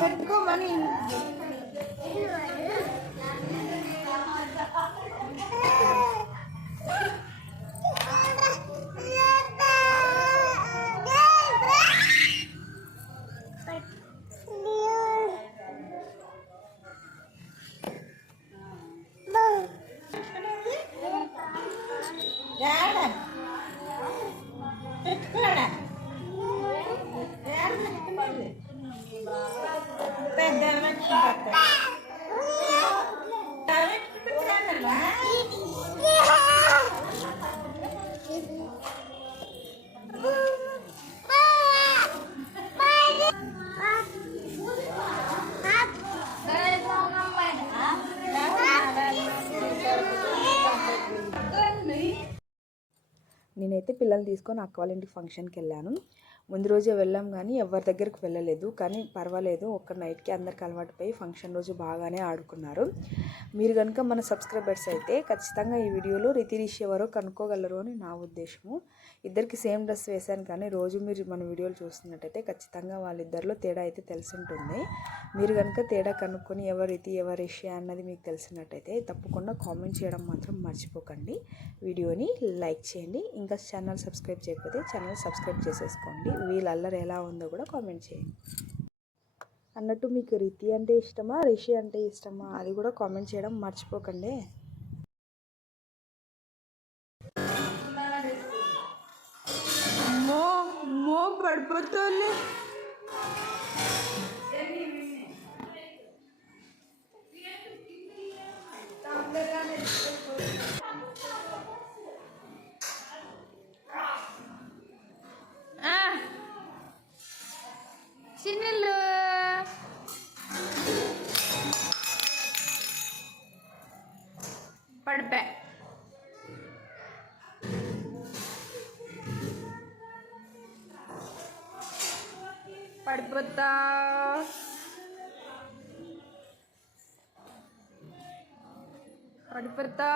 పెట్టుకోమని నేనైతే పిల్లల్ని తీసుకొని అక్క వాళ్ళ ఇంటికి ఫంక్షన్కి వెళ్ళాను. ముందు రోజే వెళ్ళాం కానీ ఎవరి దగ్గరికి వెళ్ళలేదు. కానీ పర్వాలేదు, ఒక్క నైట్కి అందరికి అలవాటు పోయి ఫంక్షన్ రోజు బాగానే ఆడుకున్నారు. మీరు కనుక మన సబ్స్క్రైబర్స్ అయితే ఖచ్చితంగా ఈ వీడియోలో రిషి ఎవరో కనుక్కోగలరు అని నా ఉద్దేశము. ఇద్దరికి సేమ్ డ్రెస్ వేశాను కానీ రోజు మీరు మన వీడియోలు చూస్తున్నట్టయితే ఖచ్చితంగా వాళ్ళిద్దరిలో తేడా అయితే తెలిసి ఉంటుంది. మీరు కనుక తేడా కనుక్కొని ఎవరు రిషి అన్నది మీకు తెలిసినట్టయితే తప్పకుండా కామెంట్ చేయడం మాత్రం మర్చిపోకండి. వీడియోని లైక్ చేయండి. ఇంకా ఛానల్ సబ్స్క్రైబ్ చేయకపోతే ఛానల్ సబ్స్క్రైబ్ చేసేసుకోండి. వీళ్ళ అల్లరి ఎలా ఉందో కూడా కామెంట్ చేయండి. అన్నట్టు మీకు రితి అంటే ఇష్టమా, రిషి అంటే ఇష్టమా అది కూడా కామెంట్ చేయడం మర్చిపోకండి. పడిపోతుంది. చిన్నలు పడిపా పడిపోతా పడిపోతా